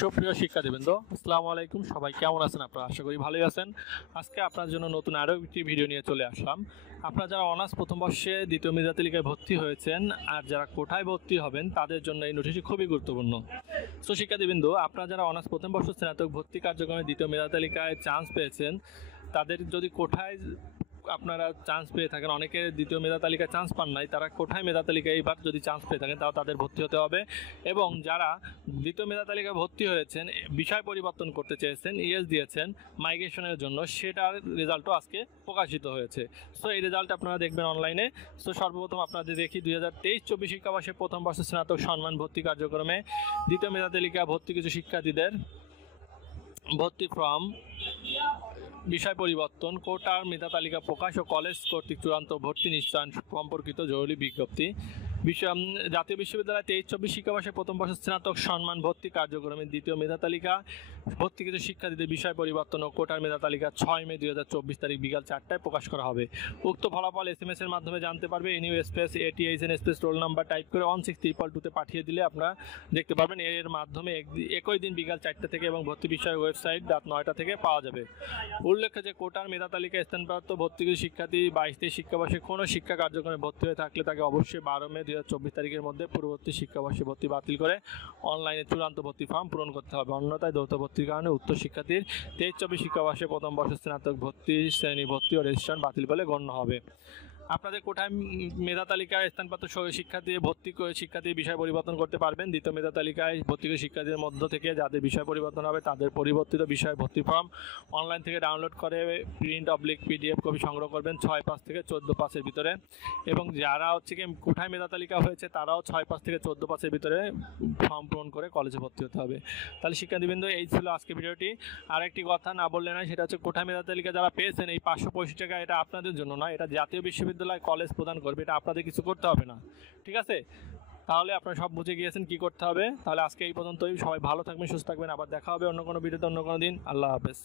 সুপ্রিয় শিক্ষার্থীবৃন্দ, আসসালামু আলাইকুম। সবাই কেমন আছেন? আপনারা আশা করি ভালোই আছেন। আজকে আপনার জন্য নতুন আরও একটি ভিডিও নিয়ে চলে আসলাম। আপনারা যারা অনার্স প্রথম বর্ষে দ্বিতীয় মেধা তালিকায় ভর্তি হয়েছেন আর যারা কোটায় ভর্তি হবেন তাদের জন্য এই নোটিশটি খুবই গুরুত্বপূর্ণ। সো শিক্ষার্থীবৃন্দ, আপনারা যারা অনার্স প্রথম বর্ষ স্নাতক ভর্তি কার্যক্রমে দ্বিতীয় মেধা তালিকায় চান্স পেয়েছেন, তাদের যদি কোটায় আপনারা চান্স পেয়ে থাকেন, অনেকে দ্বিতীয় মেধা তালিকায় চান্স পান নাই, তারা কোঠায় মেধা তালিকায় এইবার যদি চান্স পেয়ে থাকেন তাও তাদের ভর্তি হতে হবে। এবং যারা দ্বিতীয় মেধা তালিকায় ভর্তি হয়েছেন, বিষয় পরিবর্তন করতে চেয়েছেন, ইএস দিয়েছেন মাইগ্রেশনের জন্য, সেটার রেজাল্টও আজকে প্রকাশিত হয়েছে। সো এই রেজাল্ট আপনারা দেখবেন অনলাইনে। সো সর্বপ্রথম আপনাদের দেখি 2023-24 শিক্ষাবর্ষে প্রথম বর্ষ স্নাতক সম্মান ভর্তি কার্যক্রমে দ্বিতীয় মেধা তালিকায় ভর্তি কিছু শিক্ষার্থীদের ভর্তি ফর্ম, বিষয় পরিবর্তন, কোটার মেধা তালিকা প্রকাশ ও কলেজ কর্তৃক চূড়ান্ত ভর্তি নিশ্চয়ন সম্পর্কিত জরুরি বিজ্ঞপ্তি। জাতীয় বিশ্ববিদ্যালয় 23-24 শিক্ষাবর্ষে প্রথম বর্ষ স্নাতক সম্মান ভর্তি কার্যক্রমে দ্বিতীয় মেধা তালিকা ভর্তি কিছু শিক্ষার্থীদের বিষয় পরিবর্তন ও কোটার মেধা তালিকা 6 মে 2024 তারিখ বিকাল 4টায় প্রকাশ করা হবে। উক্ত ফলাফল SMS এর মাধ্যমে জানতে পারবে। NU space ATHN space roll number type করে 16222 পাঠিয়ে দিলে আপনারা দেখতে পারবেন। এর মাধ্যমে একই দিন বিকাল 4টা থেকে এবং ভর্তি বিষয় ওয়েবসাইট রাত 9টা থেকে পাওয়া যাবে। উল্লেখ্য যে কোটার মেধা তালিকায় স্থানপ্রাপ্ত ভর্তি কিছু শিক্ষার্থী 22-23 শিক্ষাবর্ষে কোনো শিক্ষা কার্যক্রমে ভর্তি হয়ে থাকলে তাকে অবশ্যই 12 মে 2024 তারিখের মধ্যে পূর্ববর্তী শিক্ষাবর্ষে ভর্তি বাতিল করে অনলাইনে চূড়ান্ত ভর্তি ফর্ম পূরণ করতে হবে। অন্যথায় দ্বৈত ভর্তির কারণে উক্ত শিক্ষার্থীর 23-24 শিক্ষাবর্ষে প্রথম বর্ষ স্নাতক ভর্তি শ্রেণী ভর্তি ও রেজিস্ট্রেশন বাতিল বলে গণ্য হবে। আপনাদের কোটায় মেধা তালিকায় স্থানপ্রাপ্ত শিক্ষার্থীর বিষয় পরিবর্তন করতে পারবেন। দ্বিতীয় মেধা তালিকায় ভর্তি শিক্ষার্থীদের মধ্য থেকে যাদের বিষয় পরিবর্তন হবে তাদের পরিবর্তিত বিষয় ভর্তি ফর্ম অনলাইন থেকে ডাউনলোড করে প্রিন্ট/PDF কপি সংগ্রহ করবেন 6/5 থেকে 14/5-এর ভিতরে। এবং যারা কোটায় মেধা তালিকা হয়েছে তারাও 6/5 থেকে 14/5-এর ভিতরে ফর্ম পূরণ করে কলেজে ভর্তি হতে হবে। তাহলে শিক্ষার্থীবৃন্দ, এই ছিল আজকে ভিডিওটি। আর একটি কথা না বললে নয়, সেটা হচ্ছে কোটায় মেধা তালিকা যারা পেয়েছেন এই 565 টাকা এটা আপনাদের জন্য নয়, এটা জাতীয় বিশ্ববিদ্যালয় কলেজ প্রদান করবে, এটা আপনাদের কিছু করতে হবে না। ঠিক আছে? তাহলে আপনারা সব বুঝে গিয়েছেন কি করতে হবে। তাহলে আজকে এই পর্যন্তই। সবাই ভালো থাকবেন, সুস্থ থাকবেন। আবার দেখা হবে অন্য কোনো ভিডিওতে অন্য কোনো দিন। আল্লাহ হাফেজ।